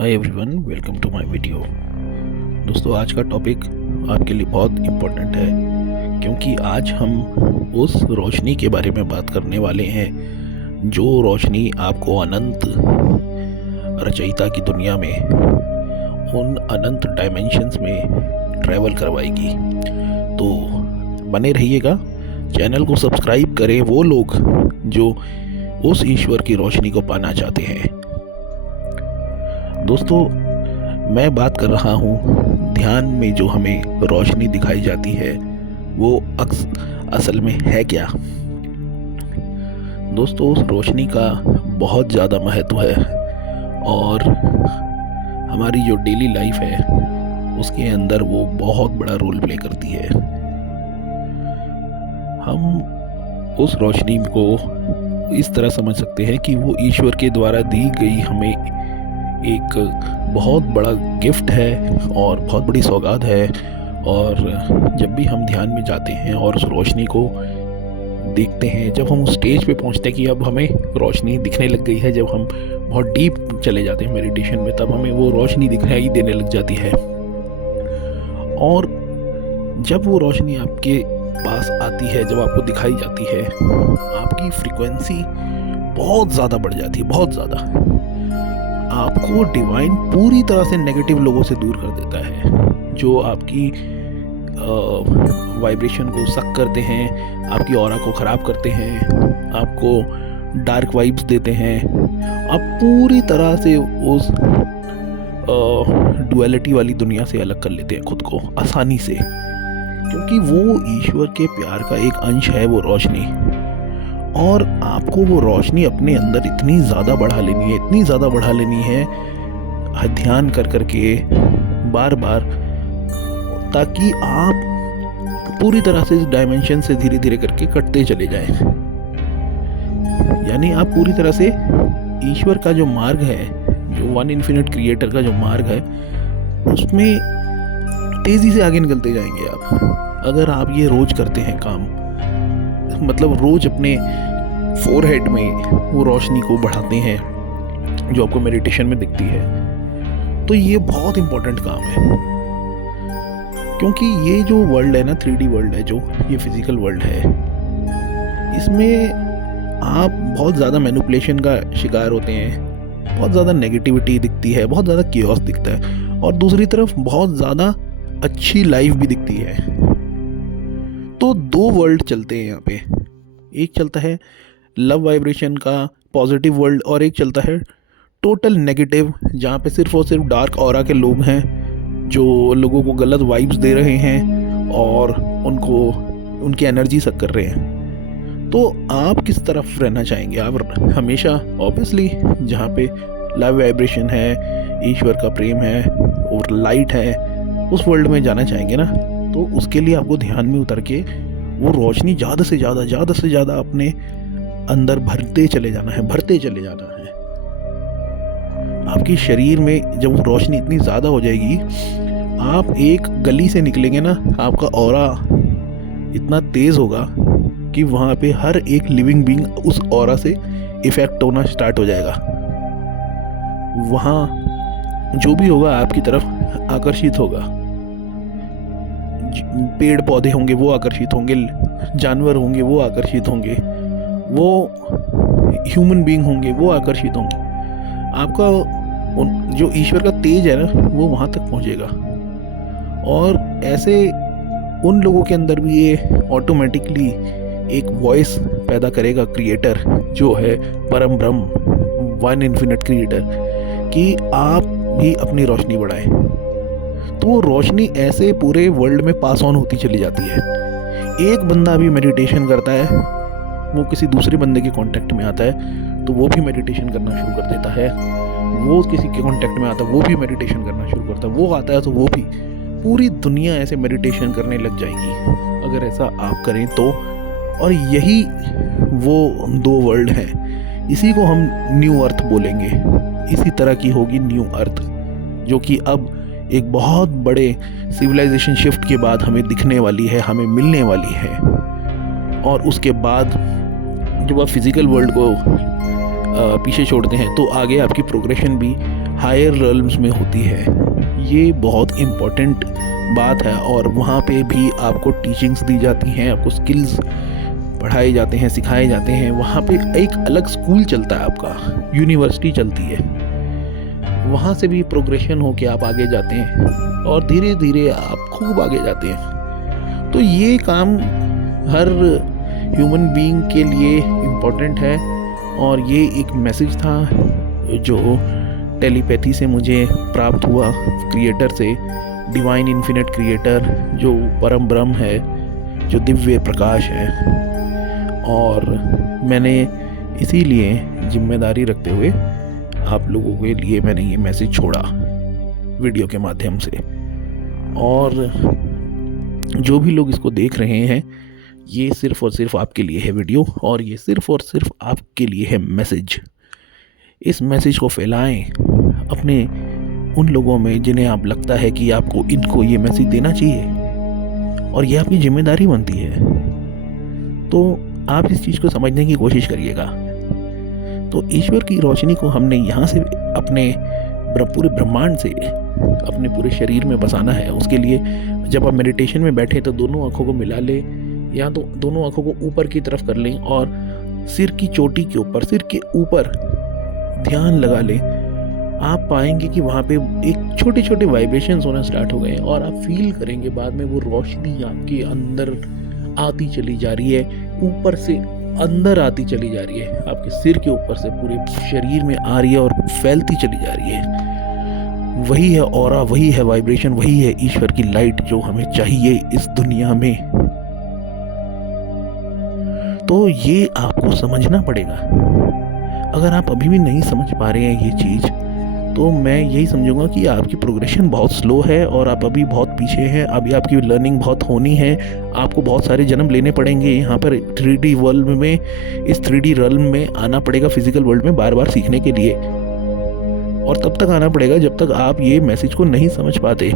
Hi everyone, welcome to my video. दोस्तों, आज का टॉपिक आपके लिए बहुत इम्पोर्टेंट है क्योंकि आज हम उस रोशनी के बारे में बात करने वाले हैं जो रोशनी आपको अनंत रचयिता की दुनिया में, उन अनंत डायमेंशंस में ट्रैवल करवाएगी। तो बने रहिएगा, चैनल को सब्सक्राइब करें वो लोग जो उस ईश्वर की रोशनी को पाना चाहते हैं। दोस्तों, मैं बात कर रहा हूँ ध्यान में जो हमें रोशनी दिखाई जाती है वो असल में है क्या। दोस्तों, उस रोशनी का बहुत ज़्यादा महत्व है और हमारी जो डेली लाइफ है उसके अंदर वो बहुत बड़ा रोल प्ले करती है। हम उस रोशनी को इस तरह समझ सकते हैं कि वो ईश्वर के द्वारा दी गई हमें एक बहुत बड़ा गिफ्ट है और बहुत बड़ी सौगात है। और जब भी हम ध्यान में जाते हैं और उस रोशनी को देखते हैं, जब हम उस स्टेज पे पहुंचते हैं कि अब हमें रोशनी दिखने लग गई है, जब हम बहुत डीप चले जाते हैं मेडिटेशन में, तब हमें वो रोशनी दिखाई देने लग जाती है। और जब वो रोशनी आपके पास आती है, जब आपको दिखाई जाती है, आपकी फ्रीक्वेंसी बहुत ज़्यादा बढ़ जाती है, बहुत ज़्यादा। आपको डिवाइन पूरी तरह से नेगेटिव लोगों से दूर कर देता है, जो आपकी वाइब्रेशन को सक करते हैं, आपकी ऑरा को ख़राब करते हैं, आपको डार्क वाइब्स देते हैं। आप पूरी तरह से उस डुअलिटी वाली दुनिया से अलग कर लेते हैं खुद को आसानी से, क्योंकि वो ईश्वर के प्यार का एक अंश है, वो रोशनी। और आपको वो रोशनी अपने अंदर इतनी ज़्यादा बढ़ा लेनी है, इतनी ज़्यादा बढ़ा लेनी है ध्यान कर कर के बार बार, ताकि आप पूरी तरह से इस डायमेंशन से धीरे धीरे करके कटते चले जाएं। यानी आप पूरी तरह से ईश्वर का जो मार्ग है, जो वन इन्फिनिट क्रिएटर का जो मार्ग है, उसमें तेज़ी से आगे निकलते जाएंगे आप। अगर आप ये रोज़ करते हैं काम, मतलब रोज अपने फोरहेड में वो रोशनी को बढ़ाते हैं जो आपको मेडिटेशन में दिखती है, तो ये बहुत इम्पोर्टेंट काम है। क्योंकि ये जो वर्ल्ड है ना, 3D वर्ल्ड है, जो ये फिजिकल वर्ल्ड है, इसमें आप बहुत ज़्यादा मैनिपुलेशन का शिकार होते हैं, बहुत ज़्यादा नेगेटिविटी दिखती है, बहुत ज़्यादा कियोस दिखता है, और दूसरी तरफ बहुत ज़्यादा अच्छी लाइफ भी दिखती है। तो दो वर्ल्ड चलते हैं यहाँ पे, एक चलता है लव वाइब्रेशन का पॉजिटिव वर्ल्ड, और एक चलता है टोटल नेगेटिव, जहाँ पे सिर्फ और सिर्फ डार्क ऑरा के लोग हैं जो लोगों को गलत वाइब्स दे रहे हैं और उनको उनकी एनर्जी सक कर रहे हैं। तो आप किस तरफ रहना चाहेंगे? आप हमेशा ऑब्वियसली जहाँ पे लव वाइब्रेशन है, ईश्वर का प्रेम है और लाइट है, उस वर्ल्ड में जाना चाहेंगे ना। तो उसके लिए आपको ध्यान में उतर के वो रोशनी ज़्यादा से ज़्यादा अपने अंदर भरते चले जाना है, भरते चले जाना है। आपकी शरीर में जब वो रोशनी इतनी ज़्यादा हो जाएगी, आप एक गली से निकलेंगे ना, आपका ऑरा इतना तेज़ होगा कि वहाँ पे हर एक लिविंग बीइंग उस ऑरा से इफ़ेक्ट होना स्टार्ट हो जाएगा। वहाँ जो भी होगा आपकी तरफ आकर्षित होगा। पेड़ पौधे होंगे वो आकर्षित होंगे, जानवर होंगे वो आकर्षित होंगे, वो ह्यूमन बीइंग होंगे वो आकर्षित होंगे। आपका जो ईश्वर का तेज है ना, वो वहाँ तक पहुँचेगा। और ऐसे उन लोगों के अंदर भी ये ऑटोमेटिकली एक वॉइस पैदा करेगा क्रिएटर, जो है परम ब्रह्म, वन इन्फिनिट क्रिएटर, कि आप भी अपनी रोशनी बढ़ाएं। तो वो रोशनी ऐसे पूरे वर्ल्ड में पास ऑन होती चली जाती है। एक बंदा भी मेडिटेशन करता है, वो किसी दूसरे बंदे के कांटेक्ट में आता है तो वो भी मेडिटेशन करना शुरू कर देता है। वो किसी के कांटेक्ट में आता है, वो भी मेडिटेशन करना शुरू करता है। वो आता है तो वो भी, पूरी दुनिया ऐसे मेडिटेशन करने लग जाएगी अगर ऐसा आप करें तो। और यही वो दो वर्ल्ड हैं, इसी को हम न्यू अर्थ बोलेंगे। इसी तरह की होगी न्यू अर्थ, जो कि अब एक बहुत बड़े सिविलाइजेशन शिफ्ट के बाद हमें दिखने वाली है, हमें मिलने वाली है। और उसके बाद जब आप फिज़िकल वर्ल्ड को पीछे छोड़ते हैं तो आगे आपकी प्रोग्रेशन भी हायर रेल्म्स में होती है। ये बहुत इम्पोर्टेंट बात है और वहाँ पे भी आपको टीचिंग्स दी जाती हैं, आपको स्किल्स पढ़ाए जाते हैं, सिखाए जाते हैं। वहाँ पे एक अलग स्कूल चलता है, आपका यूनिवर्सिटी चलती है। वहाँ से भी प्रोग्रेशन होके आप आगे जाते हैं और धीरे धीरे आप खूब आगे जाते हैं। तो ये काम हर ह्यूमन बीइंग के लिए इम्पोर्टेंट है और ये एक मैसेज था जो टेलीपैथी से मुझे प्राप्त हुआ क्रिएटर से, डिवाइन इन्फिनिट क्रिएटर जो परम ब्रह्म है, जो दिव्य प्रकाश है। और मैंने इसीलिए जिम्मेदारी रखते हुए आप लोगों के लिए मैंने ये मैसेज छोड़ा वीडियो के माध्यम से। और जो भी लोग इसको देख रहे हैं, ये सिर्फ़ और सिर्फ आपके लिए है वीडियो, और ये सिर्फ़ और सिर्फ आपके लिए है मैसेज। इस मैसेज को फैलाएं अपने उन लोगों में जिन्हें आप लगता है कि आपको इनको ये मैसेज देना चाहिए, और ये आपकी जिम्मेदारी बनती है। तो आप इस चीज़ को समझने की कोशिश करिएगा। तो ईश्वर की रोशनी को हमने यहाँ से अपने पूरे ब्रह्मांड से अपने पूरे शरीर में बसाना है। उसके लिए जब आप मेडिटेशन में बैठे तो दोनों आँखों को मिला लें, या तो दोनों आँखों को ऊपर की तरफ कर लें और सिर की चोटी के ऊपर, सिर के ऊपर ध्यान लगा लें। आप पाएंगे कि वहाँ पे एक छोटे छोटे वाइब्रेशंस होना स्टार्ट हो गए और आप फील करेंगे बाद में वो रोशनी आपके अंदर आती चली जा रही है, ऊपर से अंदर आती चली जा रही है, आपके सिर के ऊपर से पूरे शरीर में आ रही है और फैलती चली जा रही है। वही है ऑरा, वही है वाइब्रेशन, वही है ईश्वर की लाइट जो हमें चाहिए इस दुनिया में। तो ये आपको समझना पड़ेगा। अगर आप अभी भी नहीं समझ पा रहे हैं ये चीज़, तो मैं यही समझूंगा कि आपकी प्रोग्रेशन बहुत स्लो है और आप अभी बहुत पीछे हैं। अभी आपकी लर्निंग बहुत होनी है, आपको बहुत सारे जन्म लेने पड़ेंगे यहाँ पर 3D वर्ल्ड में, इस 3D रियल्म में आना पड़ेगा, फिजिकल वर्ल्ड में बार बार सीखने के लिए। और तब तक आना पड़ेगा जब तक आप ये मैसेज को नहीं समझ पाते,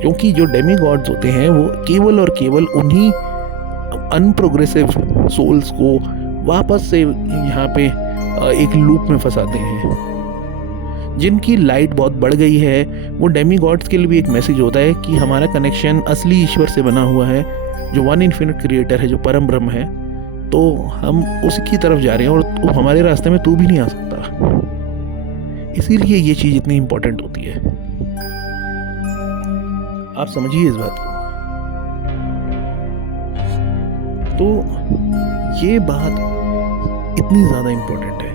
क्योंकि जो डेमी गॉड्स होते हैं वो केवल और केवल उन्हीं अनप्रोग्रेसिव सोल्स को वापस से यहाँ पे एक लूप में फंसाते हैं। जिनकी लाइट बहुत बढ़ गई है, वो डेमी गॉड्स के लिए भी एक मैसेज होता है कि हमारा कनेक्शन असली ईश्वर से बना हुआ है, जो वन इन्फिनिट क्रिएटर है, जो परम ब्रह्म है। तो हम उसकी तरफ जा रहे हैं और हमारे रास्ते में तू भी नहीं आ सकता। इसीलिए ये चीज़ इतनी इम्पोर्टेंट होती है। आप समझिए इस बात को। तो ये बात इतनी ज़्यादा इम्पोर्टेंट है,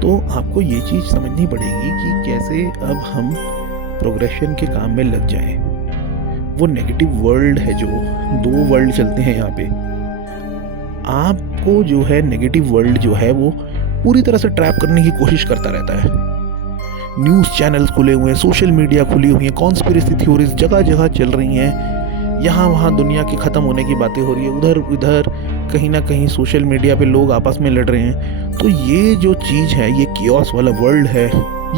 तो आपको ये चीज़ समझनी पड़ेगी कि कैसे अब हम प्रोग्रेशन के काम में लग जाएं। वो नेगेटिव वर्ल्ड है, जो 2 वर्ल्ड चलते हैं यहाँ पे। आपको जो है नेगेटिव वर्ल्ड जो है वो पूरी तरह से ट्रैप करने की कोशिश करता रहता है। न्यूज़ चैनल्स खुले हुए हैं, सोशल मीडिया खुली हुई है, कॉन्स्पिरेसी थ्योरीज जगह जगह चल रही हैं। यहाँ वहाँ दुनिया के ख़त्म होने की बातें हो रही है, उधर उधर कहीं ना कहीं सोशल मीडिया पे लोग आपस में लड़ रहे हैं। तो ये जो चीज़ है, ये कियोस वाला वर्ल्ड है,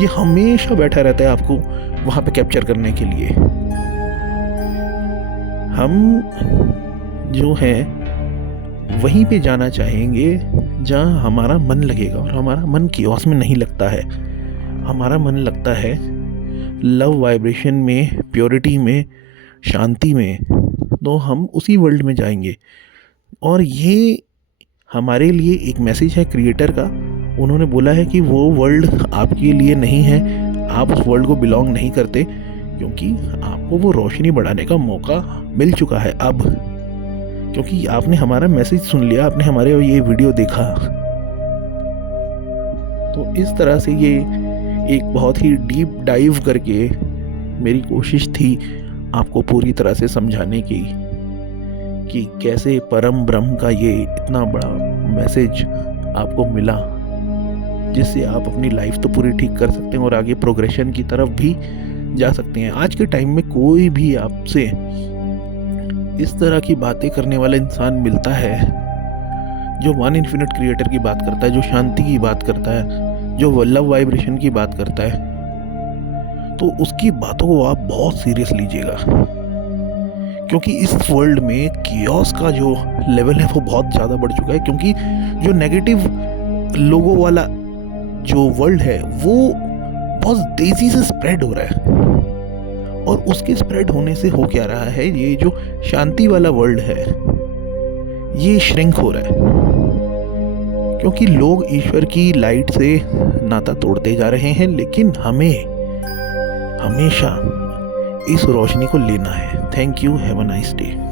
ये हमेशा बैठा रहता है आपको वहाँ पे कैप्चर करने के लिए। हम जो है वहीं पे जाना चाहेंगे जहाँ हमारा मन लगेगा, और हमारा मन कियोस में नहीं लगता है। हमारा मन लगता है लव वाइब्रेशन में, प्योरिटी में, शांति में। तो हम उसी वर्ल्ड में जाएंगे। और ये हमारे लिए एक मैसेज है क्रिएटर का। उन्होंने बोला है कि वो वर्ल्ड आपके लिए नहीं है, आप उस वर्ल्ड को बिलोंग नहीं करते, क्योंकि आपको वो रोशनी बढ़ाने का मौका मिल चुका है अब। क्योंकि आपने हमारा मैसेज सुन लिया, आपने हमारे ये वीडियो देखा। तो इस तरह से ये एक बहुत ही डीप डाइव करके मेरी कोशिश थी आपको पूरी तरह से समझाने की कि कैसे परम ब्रह्म का ये इतना बड़ा मैसेज आपको मिला, जिससे आप अपनी लाइफ तो पूरी ठीक कर सकते हैं और आगे प्रोग्रेशन की तरफ भी जा सकते हैं। आज के टाइम में कोई भी आपसे इस तरह की बातें करने वाला इंसान मिलता है जो वन इन्फिनिट क्रिएटर की बात करता है, जो शांति की बात करता है, जो लव वाइब्रेशन की बात करता है, तो उसकी बातों को आप बहुत सीरियस लीजिएगा। क्योंकि इस वर्ल्ड में कियोस का जो लेवल है वो बहुत ज़्यादा बढ़ चुका है। क्योंकि जो नेगेटिव लोगों वाला जो वर्ल्ड है वो बहुत तेजी से स्प्रेड हो रहा है, और उसके स्प्रेड होने से हो क्या रहा है, ये जो शांति वाला वर्ल्ड है ये श्रिंक हो रहा है, क्योंकि लोग ईश्वर की लाइट से नाता तोड़ते जा रहे हैं। लेकिन हमें हमेशा इस रोशनी को लेना है। Thank you, have a nice day.